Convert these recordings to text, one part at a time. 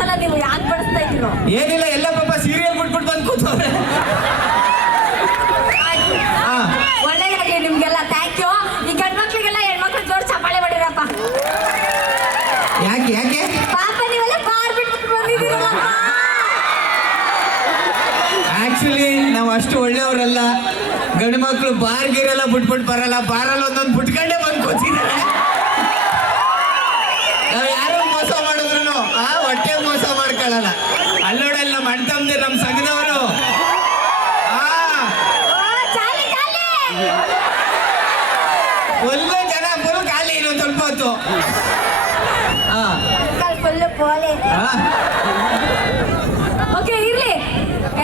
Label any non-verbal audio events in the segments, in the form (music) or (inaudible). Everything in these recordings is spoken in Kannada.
ಬಡ್ಸಲ್ಲ ನೀವು ಯಾಕೆ ಬಡಿಸ್ತಾ ಇದ್ದೀರೋ? ಏನಿಲ್ಲ ಎಲ್ಲ ಪಾಪ ಸೀರಿಯಲ್ ಬಿಟ್ಬಿಟ್ಟು ಬಂದು ಕೂತವ್ರೆ. ಒಳ್ಳೆ ಒಳ್ಳೇದಾಗಿ ನಿಮ್ಗೆಲ್ಲ ಥ್ಯಾಂಕ್ ಯು ಈ ಗಂಡ್ ಮಕ್ಳಿಗೆಲ್ಲ ಹೆಣ್ಮಕ್ಳು ಜೋರು ಚಪ್ಪಾಳೆ ಮಾಡಿರಪ್ಪ. ಯಾಕೆ ಯಾಕೆ? ಪಾಪ ನೀವೆಲ್ಲ ಬಾರ್ ಬಿಟ್ಬಿಟ್ಟು ಬಂದಿದ್ದೀರಲ್ಲಪ್ಪ. ಆಕ್ಚುಲಿ ನಾವು ಅಷ್ಟು ಒಳ್ಳೆಯವರಲ್ಲ. ಗಂಡು ಮಕ್ಕಳು ಬಾರ್ ಗೀರೆಲ್ಲ ಬಿಟ್ಬಿಟ್ಟು ಬರಲ್ಲ. ಬಾರಲ್ಲಿ ಒಂದೊಂದು ಬಿಟ್ಕೊಂಡೇ ಬಂದು ಕೂತಿದ್ದಾರೆ ನಾವು ಯಾರು ಮೋಸ ಮಾಡಿದ್ರು ಆ ಹೊಟ್ಟೆ ಮೋಸ ಮಾಡ್ಕೊಳ್ಳಲ್ಲ ಅಲ್ಲೋಡಲ್ಲ ನಮ್ಮ ಅಣ್ಣ ತಮ್ಮದೆ ನಮ್ಮ ಸಂಘದವರು ಆ ಓ, ಚಾಲಿ ಚಾಲಿ ಫುಲ್ಲು ಜನ ಫುಲ್ ಖಾಲಿ ಪೋಲೆ ಓಕೆ ಇರ್ಲಿ.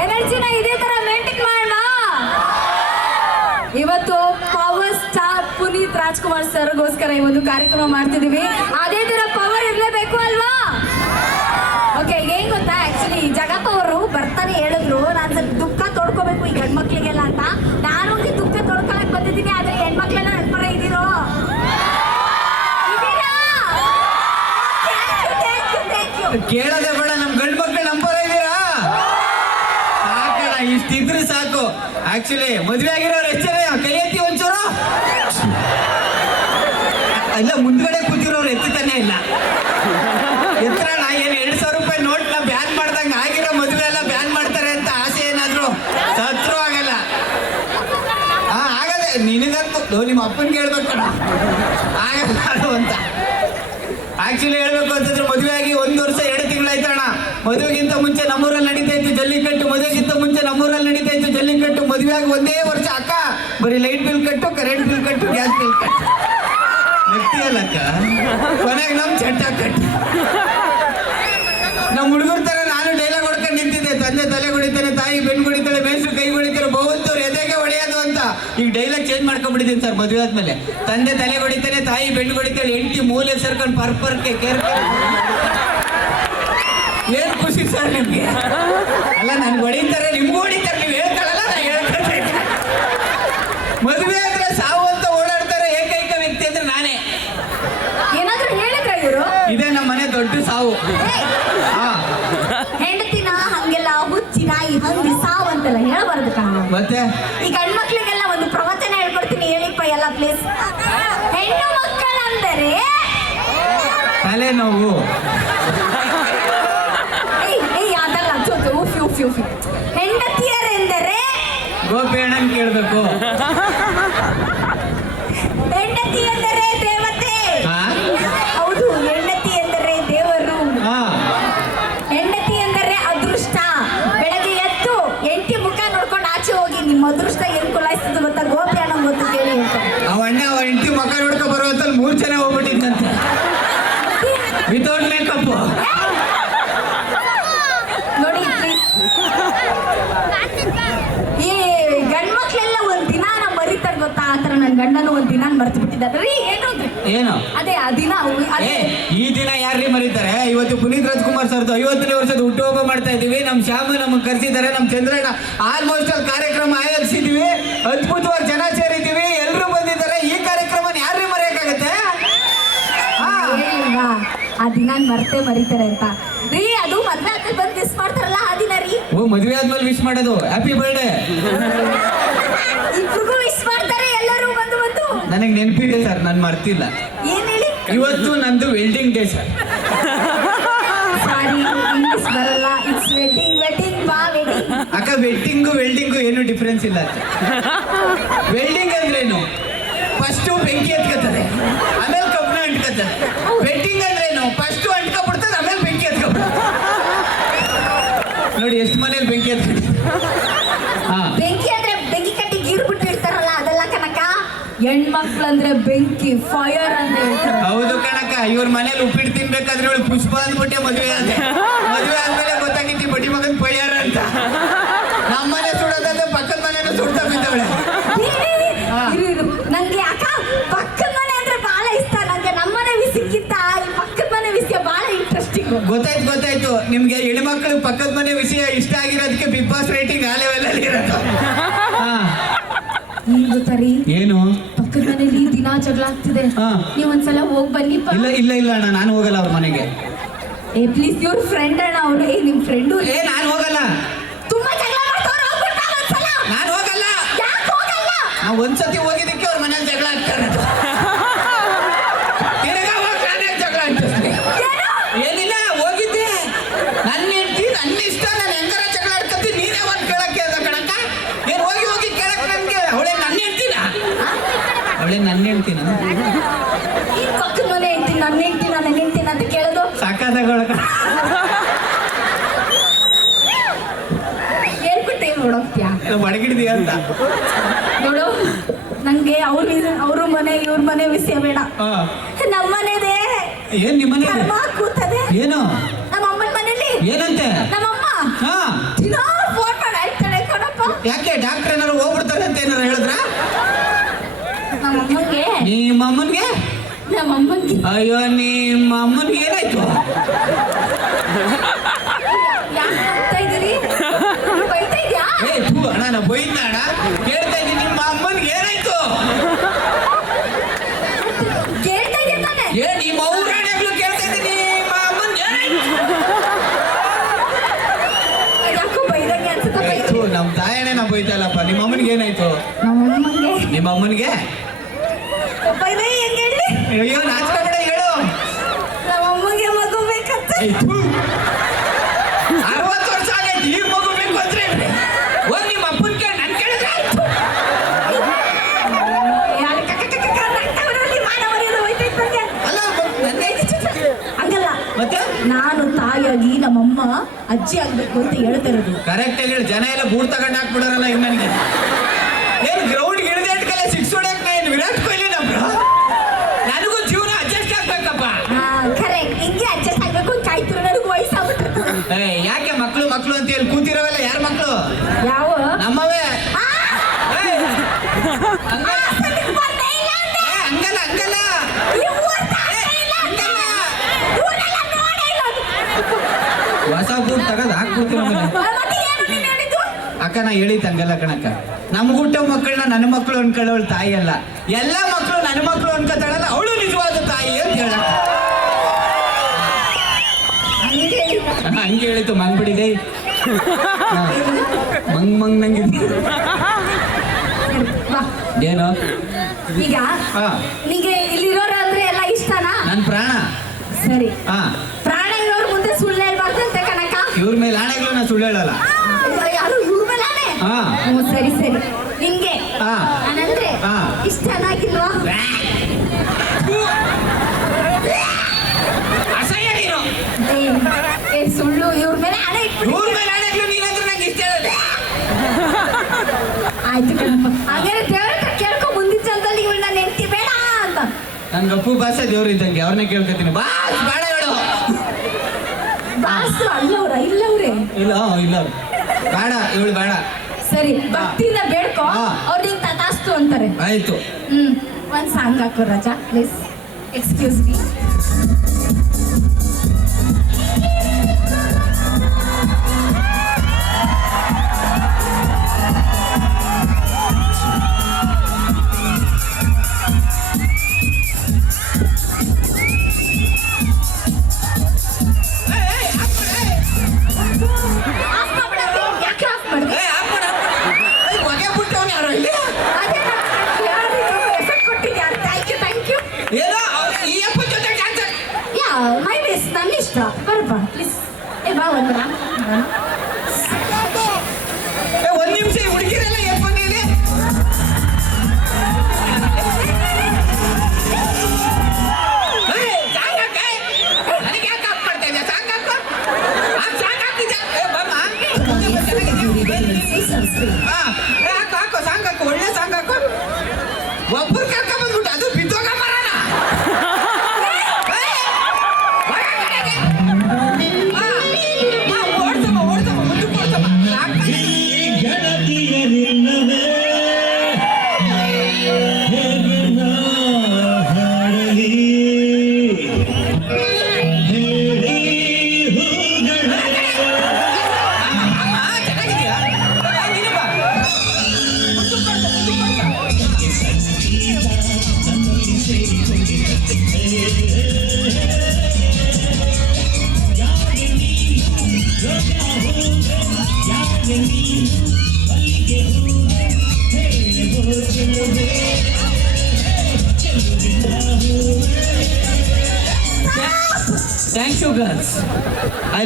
ಎನರ್ಜಿನ ಇದೇ ತರ ಮೇಂಟೈನ್ ಮಾಡೋಣ. ಇವತ್ತು ಪವರ್ ಸ್ಟಾರ್ ಪುನೀತ್ ರಾಜ್ಕುಮಾರ್ ಸರ್ಗೋಸ್ಕರ ಈ ಒಂದು ಕಾರ್ಯಕ್ರಮ ಮಾಡ್ತಿದೀವಿ ಅದೇ ತರ ಪವರ್ ಇರ್ಲೇಬೇಕು ಅಲ್ವಾ ಓಕೆ ಏನ್ ಗೊತ್ತಾ ಆಕ್ಚುಲಿ ಜಗಪ್ಪ ಅವರು ಬರ್ತಾನೆ ಹೇಳಿದ್ರು ನಾನು ಸ್ವಲ್ಪ ದುಃಖ ತೋಡ್ಕೋಬೇಕು ಈ ಗಂಡ್ಮಕ್ಳಿಗೆಲ್ಲ ಅಂತ ನಾನು ಹೋಗಿ ದುಃಖ ತೋಡ್ಕೊಳಕ್ ಬಂದಿದ್ದೀನಿ ಆದ್ರೆ ಹೆಣ್ಮಕ್ಳೆಲ್ಲ ನನ್ ಪರ ಇದ್ದೀರೋ ಇದ್ದೀರಾ? Thank you, thank you, thank you. ಕೇಳೋದೇ ಬೇಡ ನಮ್ಮ ಗಂಡು ಮಕ್ಕಳು ನಂಬರ್ ಇದ್ದೀರಾ ಸಾಕಣ ಇಷ್ಟಿದ್ರೆ ಸಾಕು ಆಕ್ಚುಲಿ ಮದುವೆ ಆಗಿರೋರು ಜನ? ಕೈ ಎತ್ತಿ ಒಂಚೂರು? ಅಲ್ಲ, ಮುಂದ್ಗಡೆ ಕೂತಿರೋರು ಎತ್ತುತ್ತಾನೆ ಇಲ್ಲ. ಎತ್ತರಣ ಏನು ಎರಡು ಸಾವಿರ ರೂಪಾಯಿ ನಾ ಬ್ಯಾನ್ ಮಾಡ್ದಂಗೆ ಆಗಿರೋ ಮದುವೆ ಎಲ್ಲ ಬ್ಯಾನ್ ಮಾಡ್ತಾರೆ ಅಂತ ಆಸೆ ಏನಾದ್ರು? ಸತ್ರು ಆಗಲ್ಲ. ಹಾ ಆಗಲ್ಲ ನಿನಗಂತೂ ನಿಮ್ಮ ಅಪ್ಪನ ಹೇಳ್ಬೇಕು ಕಣ. ಆಗಲ್ಲ ಅಂತ. ಆಕ್ಚುಲಿ ಹೇಳ್ಬೇಕು ಅಂತಂದ್ರೆ ಮದುವೆ ಆಗಿ ಒಂದು ವರ್ಷ ಎರಡು ತಿಂಗಳಾಯ್ತಣ್ಣ. ಮದುವೆಗಿಂತ ಮುಂಚೆ ನಮ್ಮೂರಲ್ಲಿ ನಡೀತಾ ಇತ್ತು ಜಲ್ಲಿಕಟ್ಟು ಮದುವೆಗಿಂತ ಮುಂಚೆ ನಮ್ಮೂರಲ್ಲಿ ನಡೀತಾ ಇತ್ತು ಜಲ್ಲಿಕಟ್ಟು ಒಂದೇ ವರ್ಷ, ಅಕ್ಕ, ಬರೀ ಲೈಟ್ ಬಿಲ್ ಕಟ್ಟು ಕರೆಂಟ್ ಬಿಲ್ ಕಟ್ಟು ಗ್ಯಾಸ್ ಬಿಲ್ ಕಟ್ಟು. ಅಕ್ಕ? ಕೊನೆಗೆ ನಮ್ ಚಟ್ಟ ಕಟ್ಟು. ನಮ್ಮ ಹುಡುಗರ ತರ ನಾನು ಡೈಲಾಗ್ ಹೊಡ್ಕೊಂಡು ನಿಂತಿದ್ದೆ. ತಂದೆ ತಲೆ ಹೊಡಿತಾನೆ ತಾಯಿ ಬೆನ್ನು ಹೊಡಿತಾಳೆ ಮೇಷ್ಟ್ರು ಕೈ ಹೊಡಿತಾರೆ ಬಹುತ್ತವ್ರು ಎದೆಗೆ ಹೊಡೆಯೋದು ಅಂತ. ಈಗ ಡೈಲಾಗ್ ಚೇಂಜ್ ಮಾಡ್ಕೊಂಡ್ಬಿಟ್ಟಿದ್ದೀನಿ ಸರ್, ಮದುವೆ ಆದ್ಮೇಲೆ. ತಂದೆ ತಲೆ ಹೊಡಿತಾನೆ ತಾಯಿ ಬೆನ್ನು ಹೊಡಿತಾಳೆ ಎಂಟಿ ಮೂಲೆ ಸೇರ್ಕೊಂಡು ಪರ್ಪರ್ಕೆ ಕೇರ್ ಏನ್ ಖುಷಿ ಸರ್ ನಿಮ್ಗೆ? ಅಲ್ಲ, ನನ್ಗೆ ಹೊಡಿತಾರೆ, ನಿಮ್ಗೆ ನೀವು ಹೇಳ್ತಾರಲ್ಲ ನಾ ಹೇಳ್ಕೊಳ್ತಾ ಇದ್ದೀನಿ. ಮದುವೆ ಆದ್ರೆ ಸಾವು ಅಂತ ಓಡಾಡ್ತಾರೆ ಏಕೈಕ ವ್ಯಕ್ತಿ ಅಂದ್ರೆ ನಾನೇ ಏನಾದ್ರೂ ಹೇಳಿದ್ರ ಇವರು ಇದೇ ನಮ್ಮ ಮನೆ ಸಾವು ಹೆಂಡತಿನ ಹಂಗೆಲ್ಲ ಹುಚ್ಚಿ ನಾಯಿ ಹಂದಿ ಸಾವು ಅಂತೆಲ್ಲ ಹೇಳಬಾರ್ದು ಕಣ ಮತ್ತೆ? ಈ ಗಂಡು ಮಕ್ಕಳಿಗೆಲ್ಲ ಒಂದು ಪ್ರವಚನ ಹೇಳ್ಕೊಡ್ತೀನಿ ಹೇಳಿಪ್ಪ ಎಲ್ಲ ಪ್ಲೇಸ್ ಹೆಣ್ಣು ಮಕ್ಕಳಂದರೆ? ತಲೆನೋವು. ಏಯ್, ಏಯ್ ಅದಲ್ಲ ಚೋಚು ಉಫಿ ಉಫಿ ಉಫಿ ಹೆಂಡತಿಯರೆಂದರೆ? ಗೋಪಿ ಅಣ್ಣನ್ ಕೇಳ್ಬೇಕು. ಹೆಂಡತಿ ಎಂದರೆ ದೇವತೆ ಹಾ? ಹೌದು ಹೆಂಡತಿ ಎಂದರೆ ದೇವರು ಹಾ ಹೆಂಡತಿ ಎಂದರೆ ಅದೃಷ್ಟ ಬೆಳಗ್ಗೆ ಎದ್ದು ಎಂಟಿ ಮುಖ ನೋಡ್ಕೊಂಡು ಆಚೆ ಹೋಗಿ ನಿಮ್ಮ ಅದೃಷ್ಟ ಏನ್ ಕುಲಾಯಿಸ್ತದೆ ಗೊತ್ತಾ ಗೋಪಿ ಅಣ್ಣ ಗೊತ್ತು ಕೇಳಿ ಅಂತ ಅವ ಅಣ್ಣ ಅವ ಹೆಂಡತಿ ಮಕ್ಕ ನೋಡ್ಕೊ ಬರೋ ಹೊತ್ತಲ್ಲಿ ಮೂರ್ ಜನ ಹೋಗ್ಬಿಟ್ಟಿದ್ದಂತೆ ವಿತೌಟ್ ಮೇಕಪ್ ನೋಡಿ please. ಈ ಗಂಡ್ ಮಕ್ಳೆಲ್ಲ ಒಂದ್ ದಿನ ನಾ ಮರಿತಾರೆ ಗೊತ್ತಾ ಆತರ ನನ್ ಗಂಡನು ಒಂದ್ ದಿನ ಮರ್ತು ಬಿಟ್ಟಿದ್ದಾರೆ ರೀ ಏನು? ಅದೇ ಆ ದಿನ ಅವ್- ಏ ಅದೇ ಈ ದಿನ ಯಾರ್ರಿ ಮರೀತಾರೆ? ಇವತ್ತು ಪುನೀತ್ ರಾಜ್ಕುಮಾರ್ ಸರ್ದು ಐವತ್ತನೇ ವರ್ಷದ ಹುಟ್ಟುಹಬ್ಬ ಮಾಡ್ತಾ ಇದೀವಿ ನಮ್ ಶ್ಯಾಮ ನಮಗೆ ಕರೆಸಿದ್ದಾರೆ. ನಮ್ ಚಂದ್ರಣ್ಣ ಆಲ್ಮೋಸ್ಟ್ ಅಲ್ಲಿ ಕಾರ್ಯಕ್ರಮ ಆಯೋಜಿಸಿದೀವಿ. ಅದ್ಭುತವಾಗಿ ಜನ ಸೇರಿದ್ದೀವಿ. ಎಲ್ಲರೂ ಬಂದಿದ್ದಾರೆ. ಈ ಕಾರ್ಯಕ್ರಮ ಯಾರ್ರಿ ಮರೆಯಕ್ಕಾಗತ್ತೆ? ಹಾ. ಹೇಳಿಲ್ವಾ ಆ ದಿನ ಮರ್ತೆ ಮರಿತಾರೆ ಅಂತ. ರೀ ಅದು ಮದ್ವೆ ಆದ್ಮೇಲೆ ಬಂದು ಮಿಸ್ ಮಾಡ್ತಾರಲ್ಲ ಆ ದಿನ ರೀ? ಓ ಮದುವೆ ಆದ್ಮೇಲೆ ವಿಶ್ ಮಾಡೋದು. ಹ್ಯಾಪಿ ಬರ್ಡೇ ಇಬ್ರಿಗೂ ಮಿಸ್ ಮಾಡ್ತಾರೆ ಎಲ್ಲರೂ ಬಂದು ಬಂದು ನನಗೆ ನೆನಪಿದೆ ಸರ್ ನಾನು ಮರ್ತಿಲ್ಲ. ಏನ್ ಹೇಳಿ? ಇವತ್ತು ನಂದು welding day sir. Sorry English ಬರಲ್ಲ. ಇಟ್ಸ್ ವೆಡ್ಡಿಂಗ್ ವೆಡ್ಡಿಂಗ್ ಬಾ ವೆಡ್ಡಿಂಗ್ ಅಕ್ಕ ವೆಡ್ಡಿಂಗು ವೆಲ್ಡಿಂಗು ಏನು ಡಿಫ್ರೆನ್ಸ್ ಇಲ್ಲ ವೆಲ್ಡಿಂಗ್ ಅಂದ್ರೇನು? ಫಸ್ಟು ಬೆಂಕಿ ಎತ್ಕೊತದೆ. ಅಂದ್ರೆ ಬೆಂಕಿ ಫೈರ್ ಅಂತ ಹೌದು ಕಣಕ ಇವ್ರ ಮನೇಲಿ ಉಪ್ಪಿಟ್ಟು ತಿನ್ಬೇಕಾದ್ರೆ ಇವಳು ಪುಷ್ಪ ಅಂದ್ಬಿಟ್ಟೆ ಮದುವೆ ಆದ ಮದುವೆ ಆದ್ಮೇಲೆ ಗೊತ್ತಾಗಿತ್ತು ಬಡಿ ಮಗನ್ ಫೈರ್ ಅಂತ. ನಮ್ಮ ಮನೆ ಸುಡೋದಂದ್ರೆ ಪಕ್ಕದ ಮನೆನ ಸುಡ್ತಾ ಬಿದ್ದವಳೆ. ನಂಗೆ ಅಕ್ಕ ಪಕ್ಕದ ಮನೆ ಅಂದ್ರೆ ಬಹಳ ಇಷ್ಟ. ನಂಗೆ ನಮ್ಮ ಮನೆ ಈ ಪಕ್ಕದ ಮನೆ ವಿಷಯ ಬಹಳ ಇಂಟ್ರೆಸ್ಟಿಂಗ್ ಗೊತ್ತಾಯ್ತು ಗೊತ್ತಾಯ್ತು. ನಿಮ್ಗೆ ಹೆಣ್ಮಕ್ಳು ಪಕ್ಕದ ಮನೆ ವಿಷಯ ಇಷ್ಟ ಆಗಿರೋದಕ್ಕೆ ಬಿಗ್ ಬಾಸ್ ರೇಟಿಂಗ್ ಆ ಲೆವೆಲ್ ಅಲ್ಲಿ ಗೊತ್ತರಿ ಏನು? ಮನೇಲಿ ದಿನ ಜಗಳ ಆಗ್ತಿದೆ. ಹಾ. ನೀವ್ ಒಂದ್ಸಲ ಹೋಗ್ ಬನ್ನಿ ಇಲ್ಲ ಇಲ್ಲ ಇಲ್ಲ ಅಣ್ಣ ನಾನು ಹೋಗಲ್ಲ ಅವ್ರ ಮನೆಗೆ. ಏ ಪ್ಲೀಸ್ ಇವ್ರ ಫ್ರೆಂಡ್ ಅಣ್ಣ ಅವ್ರು. ಏ ನಿಮ್ ಫ್ರೆಂಡು ಏ ನಾನು ಹೋಗಲ್ಲ. ತುಂಬಾ ಜಗಳ ಮಾಡ್ತಾವ್ರೆ ಹೋಗ್ಬಿಟ್ ಬಾ ಒಂದ್ಸಲ. ನಾನು ಹೋಗಲ್ಲ. ಯಾಕ್ ಹೋಗಲ್ಲ? ನಾವು ಒಂದ್ಸತಿ ಹೋಗಿದ್ದಕ್ಕೆ (laughs) ನೋಡು ನಂಗೆ ಅವ್ರ ಅವ್ರ ಮನೆ ಇವ್ರ ಮನೆ ವಿಷಯ ಬೇಡ. ನಮ್ಮ ಮನೆದೇ ಏನ್ ನಿಮ್ಮನೆ ಕರ್ಮ ಕೂತದೆ. ಏನು? ನಮ್ಮ ಅಮ್ಮನ ಮನೇಲಿ ಏನಂತೆ? ನಮ್ಮಮ್ಮ. ಹಾ. ದಿನ ಫೋನ್ ಮಾಡಿ ಹೇಳ್ತಾಳೆ ಕಣಪ್ಪ. ಯಾಕೆ ಡಾಕ್ಟರ್ ಏನಾರು ಹೋಗ್ಬಿಡ್ತಾರೆ ಅಂತ ಏನಾರು ಹೇಳಿದ್ರ? ನಮ್ಮ ಅಮ್ಮಂಗೆ ನಿಮ್ಮ ಅಮ್ಮನ್ಗೆ? ನಮ್ಮ ಅಮ್ಮಂಗೆ ಅಯ್ಯೋ ನಿಮ್ಮ ಅಮ್ಮನ್ಗೆ ಏನಾಯ್ತು? ಬೈತಲ್ಲಪ್ಪ ನಿಮ್ಮ ಅಮ್ಮನಿಗೆ ಏನಾಯ್ತು? ನಮ್ಮ ಅಮ್ಮನಿಗೆ? ಅಯ್ಯೋ ನಾಚ್ಕೊಬೇಡ ಹೇಳು. ನಮ್ಮ ಅಮ್ಮಂಗೆ ಮಗು ಬೇಕಂತ ಏ, ಥೂ. ಅರವತ್ತು ವರ್ಷ ಆಗೈತಿ ಈಗ ಮಗು ಬೇಕು ಅಂದ್ರೆ ಒಂದ್ ನಿಮ್ಮ ಅಪ್ಪನ್ ಕೇಳಿ ನನ್ ಕೇಳಿದ್ರೆ ಆಯ್ತು. ಯಾರು ಕಕ್ಕ ಕಕ್ಕ ಕಕ್ಕ ನಗ್ತವ್ರಲ್ಲಿ ಮಾನವರಿಯದು ಹೋಯ್ತಾ ಇದ್ದಂಗೆ. ಅಲ್ಲ ಮ- ನನ್ನ ಹಂಗಲ್ಲ ಮತ್ತೆ ನಾನು ತಾಯಿಯಾಗಿ ನಮ್ಮಮ್ಮ ಅಜ್ಜಿ ಆಗ್ಬೇಕು ಅಂತ ಹೇಳ್ತಾ ಇರೋದು. ಕರೆಕ್ಟ್ ಹೇಳಿ. ಜನ ಎಲ್ಲ ಬೂಟ್ ತಗೊಂಡು ಹಾಕ್ಬಿಡಾರಲ್ಲ ಇವ್ ನನಗೆ ಏನು ಗ್ರೌಂಡ್ ಇಳಿದೇಟ್ ಕಲೆ ಸಿಕ್ಸ್ ಹೊಡ್ಯಕ್ ನಾ ಏನು ವಿರಾಟ್ ಕೊಹ್ಲಿ ನಮ್ರು ನನಗೂ ಜೀವನ ಅಡ್ಜಸ್ಟ್ ಆಗ್ಬೇಕಪ್ಪ ಕರೆಕ್ಟ್ ಹಿಂಗೆ ಅಡ್ಜಸ್ಟ್ ಆಗ್ಬೇಕು ಅಂತ ಕಾಯ್ತಿರು ನನಗೆ ವಯಸ್ಸಾಗ್ಬಿಟ್ಟಿರ್ತದೆ ಏ ಯಾಕೆ ಮಕ್ಳು ಮಕ್ಳು ಅಂತ ಹೇಳಿ ಕೂತಿರವಲ್ಲ ಯಾರ ಮಕ್ಳು ಯಾವ ನಮ್ಮವೇ ಆ, ಏ, ಹಂಗಲ್ಲ ಸದ್ಯಕ್ಕೆ ಬರ್ತಾ ಇಲ್ಲ ಅಂದೆ. ಏ, ಹಂಗಲ್ಲ ಹಂಗಲ್ಲ ಇವು ಅಂತ ಆಗ್ತಾ ಇಲ್ಲ ಅಂದೆ. ಇವ್ರನ್ನೆಲ್ಲ ನೋಡೇ ಇಲ್ಲ ಅದು. ಹೊಸ ಬೂಟ್ ತಗದ್ ಹಾಕ್ಬಿಡ್ತೀನಿ ಆಮೇಲೆ. ಮತ್ತೆ ಏನು ನೀನ್ ಹೇಳಿದ್ದು? ಅಕ್ಕ ನಾ ಹೇಳಿದ್ ಹಂಗಲ್ಲ ಕಣಕ್ಕ. ನಮ್ಗೆ ಹುಟ್ಟೋ ಮಕ್ಕಳನ್ನ ನನ್ನ ಮಕ್ಕಳು ಅನ್ಕೊಳ್ಳೋಳು ತಾಯಿ ಅಲ್ಲ. ಎಲ್ಲ ಮಕ್ಕಳು ನನ್ನ ಮಕ್ಕಳು ಅನ್ಕೋತಾಳಲ್ಲ ಅವಳು ನಿಜವಾದ ತಾಯಿ ಅಂತ ಹೇಳ ಹಂಗೆ ಹೇಳಿ. ಹಂಗೆ ಹೇಳಿತು ಮಂಗ್ಬಿಡಿದೆ ಮಂಗ್ ಮಂಗ್ ನಂಗೆ. ಏನು? ಈಗ ಹಾ. ನಿಂಗೆ ಇಲ್ಲಿರೋರು ಅಂದ್ರೆ ಎಲ್ಲ ಇಷ್ಟನಾ? ನನ್ ಪ್ರಾಣ. ಸರಿ. ಹಾ ಪ್ರಾಣ ಇರೋರ್ ಮುಂದೆ ಸುಳ್ಳು ಹೇಳ್ಬಾರ್ದಂತೆ ಕನಕ ಇವ್ರ ಮೇಲೆ ಆಣೆಗಳು ನಾ ಸುಳ್ಳು ಹೇಳಲ್ಲ ಯಾರು ಇವ್ರ ಮೇಲಾನೆ ಹಾ. ಹ್ಞೂ ಸರಿ ಸರಿ. ನಿಂಗೆ. ಹಾ. ನಾನಂದ್ರೆ ಹಾ. ಇಷ್ಟ ಚೆನ್ನಾಗಿಲ್ವಾ? ಅಸಹ್ಯ ನೀನು. ಏ, ಏ ಸುಳ್ಳು ಇವ್ರ ಮೇಲೆ ಹಣ ಇಟ್ಬಿಟ್ಟು ಇವ್ರ ಮೇಲೆ ಆಣೆಗಳು ನೀನಂದ್ರೆ ನಂಗೆ ಇಷ್ಟ ಹೇಳಲ್ಲ ಆಯ್ತು ಕಣಪ್ಪ. ಹಾಗಾದ್ರೆ ದೇವ್ರ ಹತ್ರ ಕೇಳ್ಕೊ ಮುಂದಿನ ಜನ್ಮದಲ್ಲಿ ಇವಳನ್ನ ನೆನ್ತಿ ಬೇಡ ಅಂತ. ನನ್ಗೆ ಅಪ್ಪು ಭಾಷೆ ದೇವ್ರು ಇದ್ದಂಗೆ ಅವ್ರನ್ನೇ ಕೇಳ್ಕೊತೀನಿ. ಬಾ ಬೇಡ ಬಾಸು ಅಲ್ಲವ್ರ ಇಲ್ಲವ್ರೆ? ಇಲ್ಲ ಹ್ಞೂ, ಇಲ್ಲ. ಬೇಡ ಇವಳು ಬೇಡ. ಸರಿ ಭಕ್ತಿಯಿಂದ ಬೇಡ್ಕೊ. ಹಾ. ಅವ್ರು ನಿಂಗೆ ತಥಾಸ್ತು ಅಂತಾರೆ. ಆಯ್ತು. ಹ್ಮ್ ಒಂದ್ ಸಾಂಗ್ ಹಾಕೋ ರಜಾ please excuse me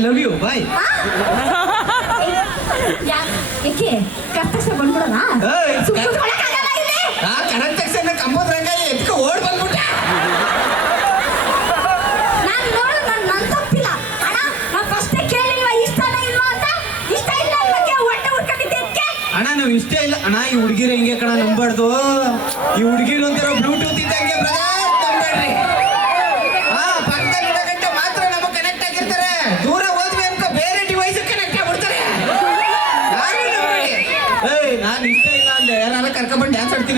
love you boy ಯಾ ಏಕೆ? ಕರ್ತಕ್ಷ ಬಂದ್ಬಿಡೋಣ ಏಯ್, ಸುಮ್ನೆ ಕೂತ್ಕೊಳ್ಳೋಕ್ಕಾಗಲ್ಲ ಇಲ್ಲಿ? ಆ ಕರೆಕ್ಟ್ ತಕ್ಷಣ ಕಂಬೋದ್ ರಂಗ ಎತ್ಕ ಓಡ್ ಬಂದ್ಬಿಟ್ಟೆ. ನಾನ್ ನೋಡು ನನ್ ನನ್ ತಪ್ಪಿಲ್ಲ. ಅಣ್ಣ ನಾನ್ ಫಸ್ಟೇ ಕೇಳಿಲ್ವಾ ಇಷ್ಟನ ಇಲ್ವಾ ಅಂತ? ಇಷ್ಟ ಇಲ್ಲ ಅನ್ನಕ್ಕೆ ಹೊಟ್ಟೆ ಉಟ್ಕೊಂಡಿದ್ದೆ ಅದಕ್ಕೆ ಅಣ್ಣ ನಾವು ಇಷ್ಟೇ ಇಲ್ಲ. ಅಣ್ಣ ಈ ಹುಡುಗಿರ ಹಿಂಗೆ ಕಣ ನಂಬಾರ್ದು ಈ ಹುಡುಗಿರು ಅಂತಿರೋ ಬ್ಲೂಟೂತ್ ಇದ್ದಂಗೆ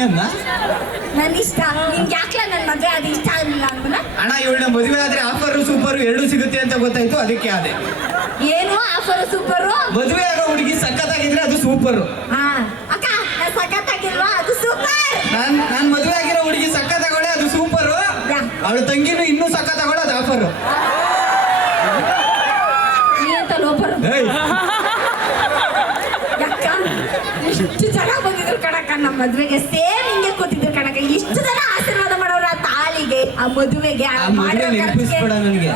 ಕರ್ಕೊಂಡ್ಬಂದು ಡ್ಯಾನ್ಸ್ ನನ್ ಇಷ್ಟ. ನಿಮ್ಗೆ ಯಾಕ್ಲ ನನ್ ಮದ್ವೆ ಅದು ಇಷ್ಟ ಆಗಲಿಲ್ಲ ಅಂದ್ಮೇಲೆ? ಅಣ್ಣ ಇವಳನ್ನ ಮದುವೆ ಆದ್ರೆ ಆಫರ್ ಸೂಪರ್ ಎರಡೂ ಸಿಗುತ್ತೆ ಅಂತ ಗೊತ್ತಾಯ್ತು ಅದಕ್ಕೆ ಆದೆ. ಏನು ಆಫರ್ ಸೂಪರು ಮದುವೆ ಆಗೋ ಹುಡುಗಿ ಸಖತ್ತಾಗಿದ್ರೆ ಅದು ಸೂಪರ್ ಹಾ. ಅಕ್ಕ ನಾನ್ ಸಖತ್ತಾಗಿಲ್ವಾ? ಅದು ಸೂಪರ್ ನಾನ್ ನಾನ್ ಮದುವೆ ಆಗಿರೋ ಹುಡುಗಿ ಸಖತ್ತಾಗೋಳೆ ಅದು ಸೂಪರ್. ಅವಳ ತಂಗಿನೂ ಇನ್ನೂ ಸಖತ್ತಾಗೋಳೆ ಅದು ಆಫರ್ ನೀ ಅಂತ ಲೋಪರ್ ಯಾಕ ಇಷ್ಟು ಜನ ಬಂದಿದ್ರು ಕಣಕ್ಕ ನಮ್ಮ ಮದ್ವೆಗೆ ಸೇಮ್ ಹಿಂಗೆ ಕೂತಿದ್ರು ಕಣಕ ಇಷ್ಟು ಜನ ಆಶೀರ್ವಾದ ಮಾಡೋರು ಆ ತಾಳಿಗೆ ಆ ಮದುವೆಗೆ ಆ ಮಾಡಿರೋ ಖರ್ಚಿಗೆ. ನೆನಪಿಸ್ಬೇಡ ನನಗೆ.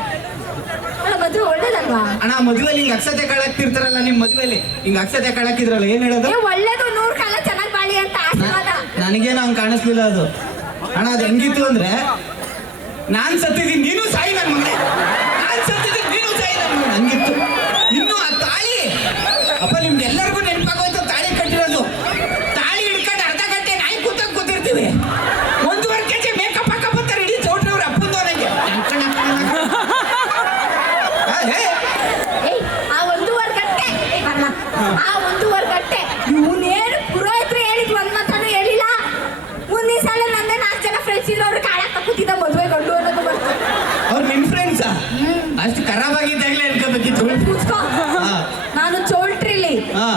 ಅಲ್ಲ, ಮದುವೆ ಒಳ್ಳೇದಲ್ವಾ? ಅಣ್ಣ ಮದುವೆಲಿ ಹಿಂಗ್ ಅಕ್ಷತೆ ಕಳಾಕ್ತಿರ್ತಾರಲ್ಲ ನಿಮ್ ಮದುವೆಲಿ. ಹಿಂಗ್ ಅಕ್ಷತೆ ಕಳಾಕಿದ್ರಲ್ಲ ಏನ್ ಹೇಳೋದು? ಏ ಒಳ್ಳೇದು ನೂರ್ ಕಾಲ ಚೆನ್ನಾಗ್ ಬಾಳಿ ಅಂತ ಆಶೀರ್ವಾದ. ನನಗೇನು ಹಂಗ್ ಕಾಣಿಸ್ಲಿಲ್ಲ ಅದು. ಅಣ್ಣ ಅದು ಹೆಂಗಿತ್ತು ಅಂದ್ರೆ ನಾನ್ ಸತ್ತಿದ್ದೀನಿ ನೀನು ಸಾಯಿ ನನ್ ಮಗನೇ. ನಾನ್ ಸತ್ತಿದ್ದೀನಿ ನೀನು ಸಾಯಿ ನನ್ ಮಗನೇ. ಹಂಗಿತ್ತು. ಇನ್ನು ಆ ತಾಳಿ ಅಪ್ಪ ನಿಮ್ಗೆಲ್ಲರಿಗೂ ನೆನಪಾಗೋಯ್ತು ತಾಳಿ ಕಟ್ಟಿರೋದು ತಾಳಿ ಹಿಡ್ಕೊಂಡು ಅರ್ಧ ಗಂಟೆ ನಾಯಿ ಕೂತಾಗ ಕೂತಿರ್ತೀವಿ ಒಂದೂವರೆ ಕೆಜಿ ಮೇಕಪ್ ಹಾಕ ಬರ್ತಾರೆ ಇಡೀ ಚೌಟ್ರವ್ರ ಅಪ್ಪಂದು ನನಗೆ ಏಯ್ ಆ ಒಂದೂವರೆ ಗಂಟೆ ಏ, ಬರಲ್ಲ. ಆ ಒಂದೂವರೆ ಗಂಟೆ ಇವನೇನು ಪುರೋಹಿತರು ಹೇಳಿದ್ ಒಂದ್ ಮಾತಾನು ಹೇಳಿಲ್ಲ ಮುಂದಿನ ಸಲ ನಂದೇ ನಾಲ್ಕು ಜನ ಫ್ರೆಂಡ್ಸ್ ಇರೋರು ಕಾಳಕ್ಕ ಕೂತಿದ್ದ ಮದುವೆ ಗಂಡು ಅನ್ನೋದು ಬಂತು ಅವ್ರು ನಿಮ್ ಫ್ರೆಂಡ್ಸಾ ಅಷ್ಟು ಖರಾಬ್ ಆಗಿದ್ದಾಗಲೇ ಅನ್ಕೋಬೇಕಿತ್ತು ಕೂತ್ಕೋ ಹಾ. ನಾನು ಚೋಲ್ಟ್ರಿಲಿ ಹಾ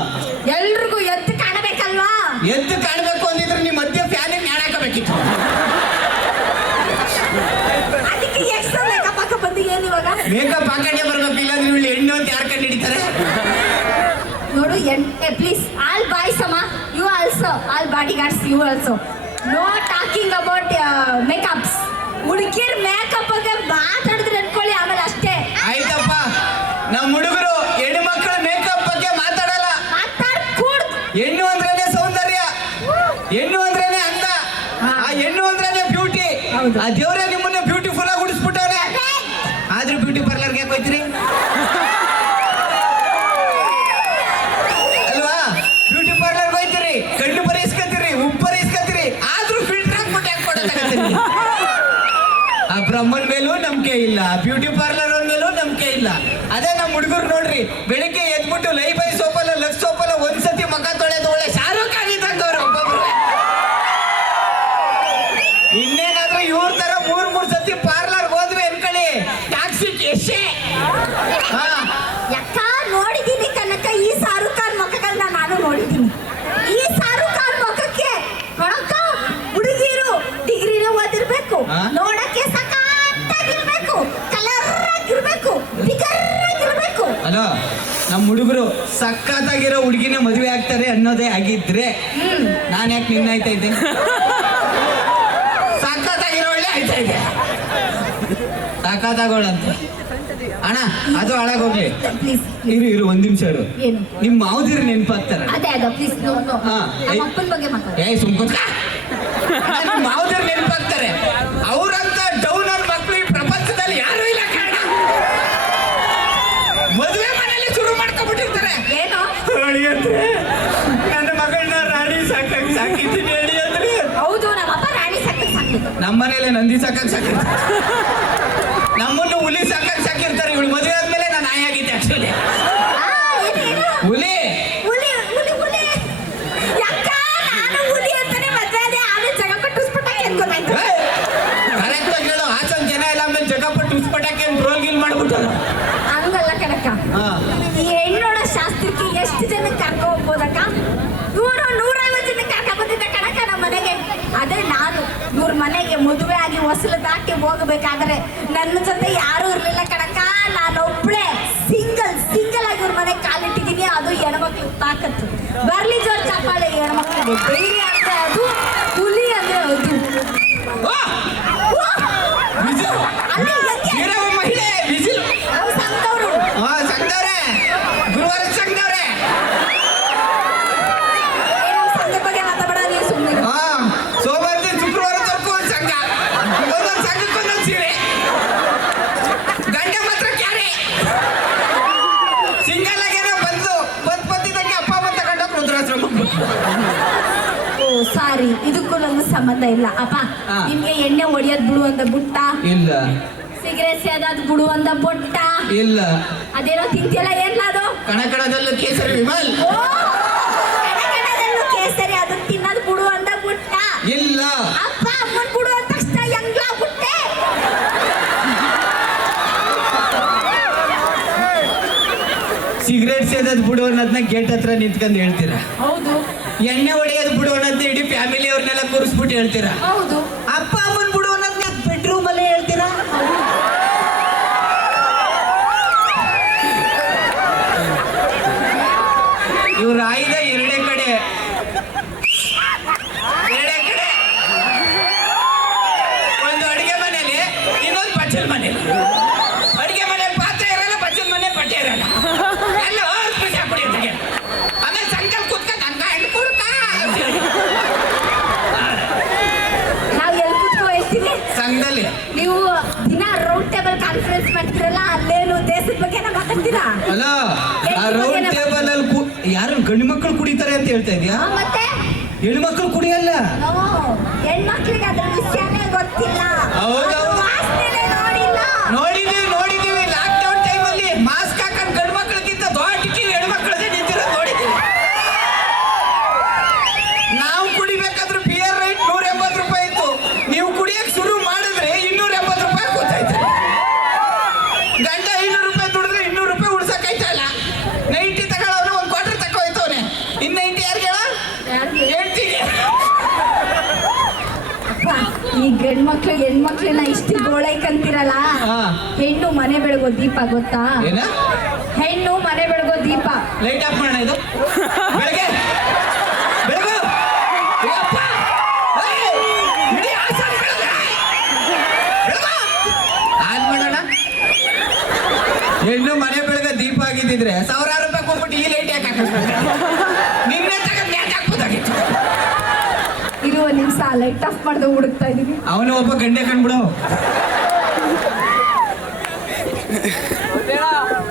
ಎಲ್ರಿಗೂ ಎದ್ದು ಕಾಣಬೇಕಲ್ವಾ ಎದ್ದು ಕಾಣ್ಬೇಕು ಅಂದಿದ್ರೆ ನಿಮ್ಮ ಮಧ್ಯ ಫ್ಯಾನಿಗೆ ನ್ಯಾಣ ಹಾಕಬೇಕಿತ್ತು ಅದಕ್ಕೆ ಎಕ್ಸ್ಟ್ರಾ ಮೇಕಪ್ ಹಾಕ ಬಂದು ಏನು ಇವಾಗ ಮೇಕಪ್ ಹಾಕೊಂಡೇ ಬರ್ಬೇಕು ಇಲ್ಲಾಂದ್ರೆ ಇವಳು ಹೆಣ್ಣು ಅಂತ ಯಾರು ಕಂಡು ಹಿಡಿತಾರೆ ನೋಡು please all boys You you also all bodyguards you also no talking about makeups ಹುಡುಗಿರ್ ಮೇಕಪ್ ಬಗ್ಗೆ ಮಾತಾಡಿದ್ರೆ ಅನ್ಕೊಳ್ಳಿ ಆಮೇಲೆ ಅಷ್ಟೇ. ಆಯ್ತಪ್ಪ. ನಮ್ಮ ಹುಡುಗರು ಹೆಣ್ಣು ಮಕ್ಕಳ ಮೇಕಪ್ ಬಗ್ಗೆ ಮಾತಾಡಲ್ಲ. ಹೆಣ್ಣು ಅಂದ್ರೇನೆ ಸೌಂದರ್ಯ. ಹೆಣ್ಣು ಅಂದ್ರೇನೆ ಅಂದ. ಆ ಹೆಣ್ಣು ಅಂದ್ರೇನೆ ಬ್ಯೂಟಿ. ಆ ದೇವರೇ ನಿಮ್ಮನ್ನ ಬ್ಯೂಟಿಫುಲ್ ಆಗಿ ಉಡಿಸ್ಬಿಟ್ಟವ್ರೆ ಆದ್ರೂ ಬ್ಯೂಟಿ ಪಾರ್ಲರ್ಗೆ ಯಾಕೆ ಹೋಯ್ತೀರಿ? ಬ್ರಹ್ಮನ್ ಮೇಲೂ ನಂಬಿಕೆ ಇಲ್ಲ. ಬ್ಯೂಟಿ ಪಾರ್ಲರ್ ಮೇಲೂ ನಂಬಿಕೆ ಇಲ್ಲ. ಅದೇ ನಮ್ಮ ಹುಡುಗರು ನೋಡ್ರಿ ಬೆಳಿಗ್ಗೆ ಸಖತ್ತಾಗಿರೋ ಹುಡುಗಿನ ಮದುವೆ ಆಗ್ತಾರೆ ಅನ್ನೋದೇ ಆಗಿದ್ರೆ ನಾನು ಯಾಕೆ ನಿನ್ನ ಆಯ್ತಾ ಇದ್ದೆ? ಸಖತ್ತಾಗಿರೋ ಒಳ್ಳೆ ಆಯ್ತಾ ಇದೆ ಸಖತ್ತಾಗೋಳಂತ. ಅಣ್ಣ ಅದು ಹಾಳಾಗೋಗ್ಲಿ ಇರು ಇರು ಒಂದ್ ನಿಮಿಷ ಇರು. ನಿಮ್ ಮಾವುದಿರು ನೆನ್ಪಾಗ್ತಾರ ಏ ಅದ ಹೇಳಿಯಂದ್ರೆ ನನ್ನ ಮಗಳನ್ನ ರಾಣಿ ಸಾಕಕ್ ಸಾಕಿದ್ದೀನಿ ಹೇಳಿ ಅಂದ್ರೆ ಹೌದು ನಮ್ಮ ಅಪ್ಪ ರಾಣಿ ಸಾಕಿ ನಮ್ಮ ನಮ್ಮನೇಲೆ ನಂದಿ ಸಾಕಕ್ ಸಾಕಿರ್ತಾರೆ ಹೊಸಲು ದಾಟಿ ಹೋಗಬೇಕಾದ್ರೆ ನನ್ನ ಜೊತೆ ಯಾರು ಇರ್ಲಿಲ್ಲ ಕಣಕ ನಾನು ಒಬ್ಳೆ ಸಿಂಗಲ್ ಸಿಂಗಲ್ ಆಗಿ ಇವ್ರ ಮನೆ ಕಾಲಿಟ್ಟಿದ್ದೀನಿ. ಅದು ಹೆಣ್ಮಕ್ಳು ತಾಕತ್ತು. ಬರ್ಲಿ ಜೋರ್ ಚಪ್ಪಾಳೆ ಹೆಣ್ಮಕ್ಳಿಗೆ ಧೈರ್ಯ ಅಂದ್ರೆ ಅದು ಹುಲಿ ಅಂದ್ರೆ ಅದು ಓ, ವಾ! ವಿಜಿಲ್. ಅಲ್ಲಿ ಹೆಂಗೆ? ವೀರವ ಮಹಿಳೆ ವಿಜಿಲ್ ನಾವು ಸಂಘದವ್ರು. ಹಾ ಸಂಘದವ್ರೆ ಗುರುವಾರ ಸಂಘದವ್ರೆ ಏ, ನಮ್ಮ ಸಂಘದ ಬಗ್ಗೆ ಮಾತಾಡ ನೀವು ಸುಮ್ಮನೆ ಹಾ ಸೋಮವಾರದಿಂದ ಶುಕ್ರವಾರದವರೆಗೂ ಒಂದು ಸಂಘ ಒಂದೊಂದು ಸಂಘಕ್ಕೆ ಒಂದೊಂದು ಸೀರೆ ಗಂಡ ಮಾತ್ರ ಕ್ಯಾರೆ ಸಿಂಗಲ್ ಆಗೇನೋ ಬಂದು ಬಂದ್ ಬಂದಿದ್ದಕ್ಕೆ ಅಪ್ಪ ಅಮ್ಮ ತಗೊಂಡೋಗಿ ರುದ್ರಾಶ್ರಮಕ್ಕೆ ಓ ಸಾರಿ ಇದಕ್ಕೂ ನಂಗೆ ಸಂಬಂಧ ಇಲ್ಲ. ಅಪ್ಪ ಹಾ. ನಿಮ್ಗೆ ಎಣ್ಣೆ ಹೊಡಿಯೋದ್ ಬಿಡು ಅಂತ ಬುಟ್ಟ? ಇಲ್ಲ. ಸಿಗರೇಟ್ ಸೇದಾದ್ ಬಿಡು ಅಂತ ಬೊಟ್ಟ? ಇಲ್ಲ. ಅದೇನೋ ತಿಂತಿಯಲ್ಲ ಏನ್ಲ ಅದು? ಕಣಕಣದಲ್ಲೂ ಕೇಸರಿ ವಿಮಲ್. ಓ ಕಣಕಣದಲ್ಲೂ ಕೇಸರಿ ಅದು ತಿನ್ನೋದು ಬಿಡು ಅಂತ ಬುಟ್ಟ? ಇಲ್ಲ. ಅಪ್ಪ ಅಮ್ಮನ್ ಬಿಡು ಅಂತ ತಕ್ಷಣ ಹೆಂಗ್ಲ ಬುಟ್ಟೆ? ಸಿಗರೇಟ್ ಸೇದದ್ ಬಿಡು ಅನ್ನೋದನ್ನ ಗೇಟ್ ಹತ್ರ ನಿಂತ್ಕೊಂಡು ಹೇಳ್ತೀರಾ? ಹೌದು. ಎಣ್ಣೆ ಹೊಡೆಯೋದು ಬಿಡು ಕೂರಿಸ್ಬಿಟ್ಟು ಹೇಳ್ತೀರಾ? ಹೌದು ಅಪ್ಪ ಅಮ್ಮನ್ ಬಿಡು ಅನ್ನೋದನ್ನ ಬೆಡ್ರೂಮ್ ಅಲ್ಲೇ ಹೇಳ್ತೀರಾ ಇವ್ರ ಆಯ್ದ ಎರಡೇ ಕಡೆ ಎರಡೇ ಕಡೆ ಒಂದು ಅಡಿಗೆ ಮನೆಯಲ್ಲಿ ಇನ್ನೊಂದು ಬಚ್ಚಲ್ ಮನೆಯಲ್ಲಿ ಅಡಿಗೆ ಮನೆ ಪಾತ್ರೆ ಇರಲ್ಲ ಬಚ್ಚಲ್ ಮನೆ ಬಟ್ಟೆ ಇರಲ್ಲ ಎಲ್ಲ ಬಿಸಿ ಹಾಕ್ಬಿಡಿ ಆಮೇಲೆ ಸಂಕಲ್ ಕುತ್ಕೊಂಡು ಹಂಗ ಹಣ್ಣು ಕುಡ್ಕ ಅಂತ ಹೇಳಿ. ನಾವ್ ಎಲ್ಲಿ ಕುತ್ಕೋ ಹೇಳ್ತೀನಿ ಸಂಘದಲ್ಲಿ ನೀವು ದಿನ ರೌಂಡ್ ಟೇಬಲ್ ಕಾನ್ಫರೆನ್ಸ್ ಮಾಡ್ತಿರಲ್ಲ ಅಲ್ಲೇನು ದೇಶದ ಬಗ್ಗೆ ಮಾತಾಡ್ತೀರಾ ಅಲ್ಲ ಆ ರೌಂಡ್ ಟೇಬಲ್ ಅಲ್ಲಿ ಕು- ಯಾರು ಗಂಡು ಮಕ್ಕಳು ಕುಡಿತಾರೆ ಅಂತ ಹೇಳ್ತಾ ಇದೀಯಾ ಆ, ಮತ್ತೆ ಹೆಣ್ಣು ಮಕ್ಕಳು ಕುಡಿಯಲ್ಲ ನೋ ಗಂಡ್ಮಕ್ಳು ಹೆಣ್ಮಕ್ಳನ್ನ ಇಷ್ಟು ಗೋಳೈಕಂತಿರಲ್ಲ ಹಾ. ಹೆಣ್ಣು ಮನೆ ಬೆಳಗೋ ದೀಪ ಗೊತ್ತಾ? ಏನ? ಹೆಣ್ಣು ಮನೆ ಬೆಳಗೋ ದೀಪ. ಲೈಟ್ ಆಫ್ ಮಾಡೋಣ ಇದು ಬೆಳಗ್ಗೆ ಬೆಳಗು ಏ ಅಪ್ಪ! ಏಯ್! ಇಡೀ ಆಸಾಮ್ ಬೆಳಗ್ಗೆ! ಬೆಳಗು! ಆನ್ ಮಾಡೋಣ ಹೆಣ್ಣು ಮನೆ ಬೆಳಗ್ಗೆ ದೀಪ ಆಗಿದ್ದಿದ್ರೆ ಸಾವಿರಾರು ರೂಪಾಯಿ ಕೊಟ್ಬಿಟ್ಟು ಈ ಲೈಟ್ ಯಾಕೆ ಹಾಕಿಸ್ಬೇಕು ನಿನ್ನೆ ತಗೊಂಡು ಯಾಕೆ ಹಾಕ್ಬೋದಾಗಿತ್ತು ಇರುವ ನಿಮಿಷ ಲೈಟ್ ಟಫ್ ಮಾಡ್ದೆ ಹುಡುಕ್ತಾ ಇದೀವಿ ಅವನು ಒಬ್ಬ ಗಂಡೆ ಕಂಡ್ಬಿಡು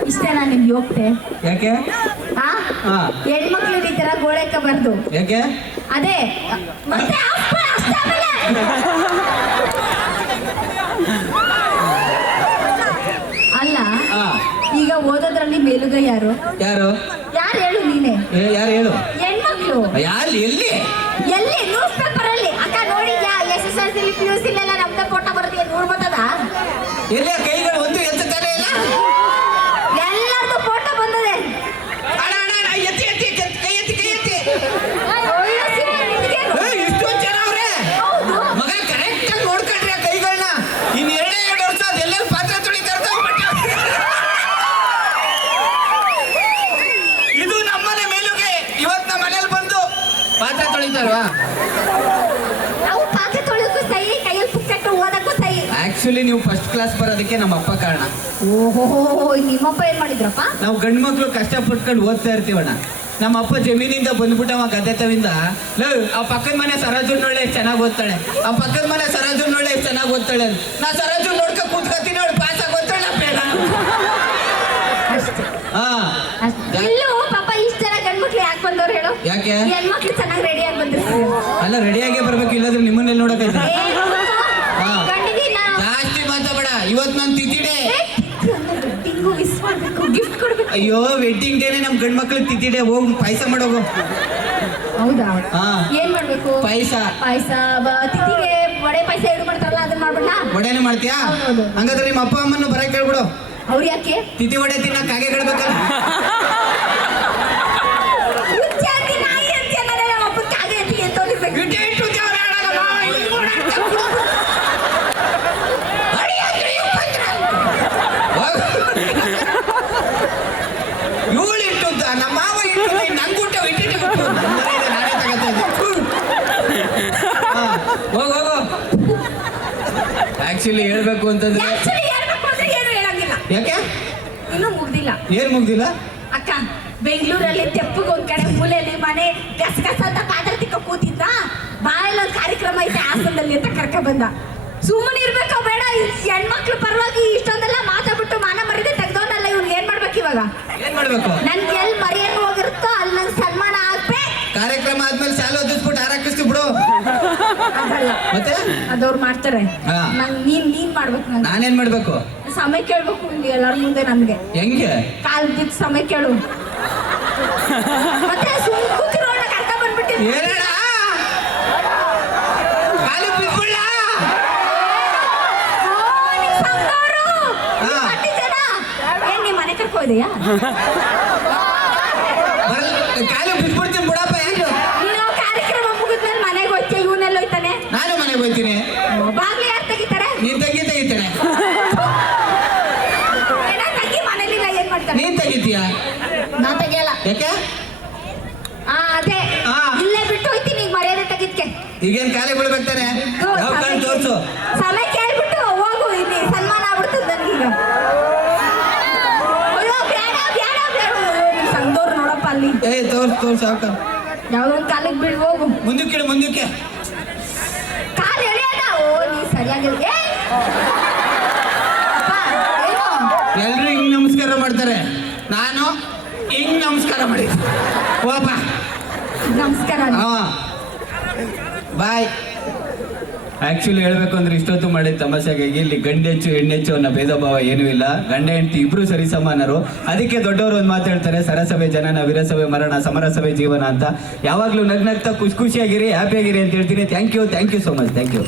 ಇಷ್ಟೇನಾ ನಿಮ್ಗೆ ಹೋಗ್ತೆ ಯಾಕೆ? ಆ? ಹಾ. ಹೆಣ್ಮಕ್ಳು ಈ ತರ ಗೋಳೈಕಬಾರ್ದು ಯಾಕೆ? ಅದೇ. ಮತ್ತೆ ಅಪ್ಪ ಅಷ್ಟೇ ಆಮೇಲೆ. ಅಲ್ಲ ಈಗ ಓದೋದ್ರಲ್ಲಿ ಮೇಲುಗೈ ಯಾರು? ಯಾರು? ಯಾರು ಹೇಳು ನೀನೆ? ಏ ಯಾರು ಹೇಳು? ಹೆಣ್ಮಕ್ಳು. ಯಾರು ಎಲ್ಲಿ ನ್ಯೂಸ್ ಪೇಪರ್ ಅಲ್ಲಿ ಅಕ್ಕ ನೋಡಿದ್ಯಾ S S L C P U C ಎಲ್ಲ ನಮ್ದ ಫೋಟೋ ಬರ್ತೀವಿ ನೋಡ್ಬೋದದ ಎಲ್ಲಿ ಆ ಕೈಗಳು ಒಂದು ಎತ್ತುತ್ತಾನೆ ಇಲ್ಲ ಎಲ್ಲರದು ಫೋಟೋ ಬಂದದೆ ಅಣ್ಣ ಅಣ್ಣ ಅಣ್ಣ, ಎತ್ತಿ ಎತ್ತಿ ಎತ್ತಿ, ಕೈ ಎತ್ತಿ ಕೈ ಎತ್ತಿ ಒಳ್ಳೆ ಸಿನಿಮಾ ನಿಂತ್ಕೇನು? ಏ, ಇಷ್ಟೊಂದ್ ಜನ ಅವ್ರೆ ಹೌದು ಮಗ ಕರೆಕ್ಟ್ ಆಗಿ ನೋಡ್ಕೊಂಡ್ರಿ ಆ ಕೈಗಳನ್ನ ಇನ್ ಎರಡೇ ಎರಡು ವರ್ಷ ಅದೆಲ್ಲರೂ ಪಾತ್ರೆ ತೊಳಿತಾ ಇರ್ತಾವೆ ಬಟ್ಟೆ ಇದು ನಮ್ಮನೆ ಮೇಲುಗೆ ಇವತ್ ನಮ್ಮ ಮನೇಲಿ ಬಂದು ಪಾತ್ರೆ ತೊಳಿತಾರವಾ ನಾವು ಪಾತ್ರೆ ತೊಳೆದಕ್ಕೂ ಸೈ ಕೈಯಲ್ಲಿ ಪುಕ್ಕಟ್ಟು ಓದಕ್ಕೂ ಸೈ ನೀವು ಫಸ್ಟ್ ಕ್ಲಾಸ್ ಬರೋದಕ್ಕೆ ನಮ್ಮ ಅಪ್ಪ ಕಾರಣ. ಓಹೋ ನಿಮ್ಮಪ್ಪ ಏನ್ ಮಾಡಿದ್ರಪ್ಪ? ನಾವು ಗಂಡು ಮಕ್ಳು ಕಷ್ಟಪಟ್ಕೊಂಡು ಓದ್ತಾ ಇರ್ತೀವಣ್ಣ. ನಮ್ಮ ಅಪ್ಪ ಜಮೀನಿಂದ ಬಂದ್ಬಿಟ್ಟವ ಗದ್ದೆ ತವಿಂದ ಲೋ ಆ ಪಕ್ಕದ ಮನೆ ಸರೋಜು ನೋಳೆ ಎಷ್ಟು ಚೆನ್ನಾಗಿ ಓದ್ತಾಳೆ. ಆ ಪಕ್ಕದ ಮನೆ ಸರೋಜು ನೋಳೆ ಎಷ್ಟು ಚೆನ್ನಾಗಿ ಓದ್ತಾಳೆ ಅಂತ. ನಾ ಸರೋಜು ನೋಡ್ಕ ಕೂತ್ಕೊತೀನಿ ಅವಳು ಪಾಸ್ ಆಗಿ ಓದ್ತಾಳೆ ಬೇಡ. ಅಷ್ಟೇ. ಹಾ. ಅಷ್ಟೇ. ಇಲ್ಲೂ ಪಾಪ ಇಷ್ಟ ಜನ ಯಾಕೆ ಬಂದವ್ರು ಹೇಳು? ಯಾಕೆ? ಹೆಣ್ಮಕ್ಳು ಚೆನ್ನಾಗಿ ರೆಡಿ ಆಗಿ ಬಂದಿರ್ತಾರೆ. ಅಲ್ಲ ರೆಡಿಯಾಗೇ ಬರ್ಬೇಕು ಇಲ್ಲಾದ್ರೆ ನಿಮ್ಮನ್ನೆಲ್ಲ ನೋಡಕ್ಕೆ ಏ, ಹಾ. ಗಂಡಿಗೆ ನಾನು ಜಾಸ್ತಿ ಮಾತಾಡ ಇವತ್ ನನ್ ಟಿಂಗು ಮಿಸ್ ಮಾಡ್ಬೇಕು ಗಿಫ್ಟ್ ಕೊಡ್ಬೇಕು. ಅಯ್ಯೋ ವೆಡ್ಡಿಂಗ್ ಡೇನೆ ನಮ್ ಗಂಡ್ ಮಕ್ಳಿಗೆ ತಿದ್ದಿಡೆ ಹೋಗಿ ಪಾಯಸ ಮಾಡೋಗು. ಹೌದಾ? ಹಾ. ಏನ್ ಮಾಡ್ಬೇಕು? ಪಾಯಸ. ಪಾಯಸ ತಿಥಿಗೆ ವಡೆ ಪಾಯಸ ಎರಡು ಮಾಡ್ತಾರಲ್ಲ ಅದನ್ನ ಮಾಡ್ಬಿಡ್ಲ ವಡೆನೆ ಮಾಡ್ತೀಯಾ? ಹೌದೌದು. ಹಂಗಾದ್ರೆ ನಿಮ್ಮ ಅಪ್ಪ ಅಮ್ಮನ್ನು ಬರ ಕೇಳ್ಬಿಡು ಅವ್ರು ಯಾಕೆ? ತಿಥಿ ವಡೆ ತಿನ್ನ ಕಾಗೆ ಕೇಳ್ಬೇಕಲ್ಲ (laughs) ಹುಚ್ಚ ಅಂತಿ, ನಾಯಿ ಅಂತಿ ಅನ್ನೋದೇ ನಮ್ಮ ಅಪ್ಪನ್ ಕಾಗೆ ಅಂತಿ ಎತ್ತೋಗಿರ್ಬೇಕು. ಇಟ್ಟು ಇಟ್ಟು ದೇವ್ರ ಆಡಲ್ಲ, ಇಲ್ಲಿ ನೋಡಕ್ಕ. ಅಡಿ ಅಂದ್ರೆ ಇವ್ ಬಂದ್ರ. ಹೋಗು. ಇವಳು ಇಟ್ಟುದ್ದ ನಮ್ಮ ಮಾವ ಇಟ್ಟು ನಂಗೂಟ ಇಟ್ಟಿಟ್ಟು ಬಿಟ್ಟು ನನ್ನ ಮನೆಯಿಂದ ನಾನೇ ತಗೋತಾ ಇದ್ದೆ. ಹೋಗ್ ಹೋಗು. ಆಕ್ಚುಲಿ ಹೇಳ್ಬೇಕು ಅಂತಂದ್ರೆ ಆಕ್ಚುಲಿ ಹೇಳ್ಬೇಕು ಅಂದ್ರೆ ಏನು ಹೇಳಂಗಿಲ್ಲ. ಯಾಕೆ? ಇನ್ನೂ ಮುಗ್ದಿಲ್ಲ. ಏನ್ ಮುಗ್ದಿಲ್ಲ? ಅಕ್ಕ ಬೆಂಗಳೂರಲ್ಲಿ ತೆಪ್ಪಗೆ ಒಂದ್ ಕಡೆ ಮೂಲೆಯಲ್ಲಿ ಮನೆ ಗಸಗಸ ಗಸ ಅಂತ ಪಾದರ್ತಿಕ ಕೂತಿದ್ದ? ಬಾಯಲ್ಲಿ ಒಂದು ಕಾರ್ಯಕ್ರಮ ಐತೆ ಹಾಸನದಲ್ಲಿ ಅಂತ ಕರ್ಕ ಬಂದ. ಸುಮ್ಮನೆ ಇರ್ಬೇಕೋ ಬೇಡ ಹೆಣ್ಮಕ್ಳು ಪರವಾಗಿ ಇಷ್ಟೊಂದೆಲ್ಲ ಮಾತಾಡ್ಬಿಟ್ಟು ಮಾನ ಮರ್ಯಾದೆ ತೆಗ್ದೋನಲ್ಲ ಇವ್ನಿಗೆ ಏನ್ ಮಾಡ್ಬೇಕು ಇವಾಗ? ಏನ್ ಮಾಡ್ಬೇಕು? ನನ್ಗೆ ಎಲ್ಲಿ ಮರ್ಯಾದೆ ಹೋಗಿರುತ್ತೋ ಅಲ್ಲಿ ನಂಗೆ ಸನ್ಮಾನ ಆಗ್ಬೇಕು. ಕಾರ್ಯಕ್ರಮ ಆದ್ಮೇಲೆ ಸಾಲು ಒದಿಸ್ಬಿಟ್ಟು ಹಾರಾಕಿಸ್ತಿ ಬಿಡು. ಅದಲ್ಲ. ಮತ್ತೆ? ಅದವ್ರು ಮಾಡ್ತಾರೆ. ಹಾ. ನಂಗೆ ನೀನ್ ನೀನ್ ಮಾಡ್ಬೇಕು ನಂಗೆ. ನಾನೇನ್ ಮಾಡ್ಬೇಕು? ಸಮಯ ಕೇಳ್ಬೇಕು ಇಲ್ಲಿ ಎಲ್ಲರ ಮುಂದೆ ನನ್ಗೆ. ಹೆಂಗೆ? ಕಾಲ್ ಬಿದ್ದು ಸಮಯ ಕೇಳು. ಮತ್ತೆ ಸುಮ್ ಕೂತಿರೋಣ ಕರ್ಕ ಬಂದ್ಬಿಟ್ಟಿದ್ದೆ ಏನಣ್ಣ ಕಾಲು ಬಿದ್ಬಿಡ್ಲಾ? ಹಾ. ಏನ್ ನಿಮ್ ಮನೆ ಕರ್ಕೊ ಇದೆಯಾ ಕಾಲು ಬಿಡಪ್ಪ ಏನು ನೀನು ಕಾರ್ಯಕ್ರಮ ಮುಗಿದ್ಮೇಲೆ ಮನೆಗೆ ಹೋಗ್ತೀಯ ಇವನೆಲ್ಲ ಹೋಯ್ತಾನೆ? ನಾನು ಮನೆಗೆ ಹೋಗ್ತೀನಿ ಬಾಗ್ಲಿ ಯಾರು ತೆಗಿತಾರೆ? ನೀನ್ ತೆಗಿ ತೆಗಿತಾನೆ. ಏನ ತಂಗಿ ಮನೇಲಿಲ್ಲ ಏನ್ ಮಾಡ್ತಾರೆ? ನೀನ್ ತೆಗಿತೀಯ? ನಾ ತೆಗಿಯಲ್ಲ. ಯಾಕೆ? ಆ ಅದೇ. ಇಲ್ಲೇ ಬಿಟ್ಟು ಹೋಯ್ತೀನಿ ಈಗ ಮರ್ಯಾದೆ ತೆಗಿದ್ಕೆ. ಈಗೇನ್ ಕಾಲಿಗೆ ಬೀಳ್ಬೇಕು ತಾನೆ ಯಾವ ಕಾಲು ತೋರ್ಸು ಸಮಯ ಕೇಳ್ಬಿಟ್ಟು ಹೋಗು ಇಲ್ಲಿ ಸನ್ಮಾನ ಆಗ್ಬಿಡ್ತದೆ ನನ್ಗೀಗ ಅಯ್ಯೋ ಬೇಡ ಬೇಡ ಬೇಡ ಸಂದೋರ್ ನೋಡಪ್ಪ ಅಲ್ಲಿ ಏ ತೋರ್ಸ್ ತೋರ್ಸ್ ಯಾವ ಕಾಲು ಯಾವ್ದೋ ಒಂದು ಕಾಲಿಗೆ ಬೀಳ್ ಹೋಗು. ಮುಂದಕ್ಕೆ ಇಡು ಮುಂದಕ್ಕೆ. ಕಾಲು ಎಳೆಯದ? ಓ ನೀ ಸರಿಯಾಗಿ ಎಲ್ಲರೂ? ಎಲ್ರು ಹಿಂಗ್ ನಮಸ್ಕಾರ ಮಾಡ್ತಾರೆ. ನಾನು ಹಿಂಗ್ ನಮಸ್ಕಾರ ಮಾಡಿ ಹೋಪ ನಮಸ್ಕಾರ. ಹಾ. ಬಾಯ್. ಆಕ್ಚುಲಿ ಹೇಳಬೇಕು ಅಂದ್ರೆ ಇಷ್ಟೊತ್ತು ಮಾಡಿದ ತಮಾಷೆಗಾಗಿ ಇಲ್ಲಿ ಗಂಡೆಚ್ಚು, ಹೆಣ್ಣೆಚ್ಚು ಅನ್ನೋ ಭೇದ ಭಾವ ಏನೂ ಇಲ್ಲ. ಗಂಡ, ಹೆಂಡತಿ ಇಬ್ರು ಸರಿ ಸಮಾನರು. ಅದಕ್ಕೆ ದೊಡ್ಡವರು ಒಂದು ಮಾತಾಡ್ತಾರೆ ಸರಸಭೆ ಜನನ ವೀರಸಭೆ ಮರಣ ಸಮರಸಭೆ ಜೀವನ ಅಂತ. ಯಾವಾಗಲೂ ನಗ್ನಗ್ತಾ ಖುಷಿ ಖುಷಿಯಾಗಿರಿ ಹ್ಯಾಪಿಯಾಗಿರಿ ಅಂತ ಹೇಳ್ತೀನಿ. Thank you thank you so much thank you.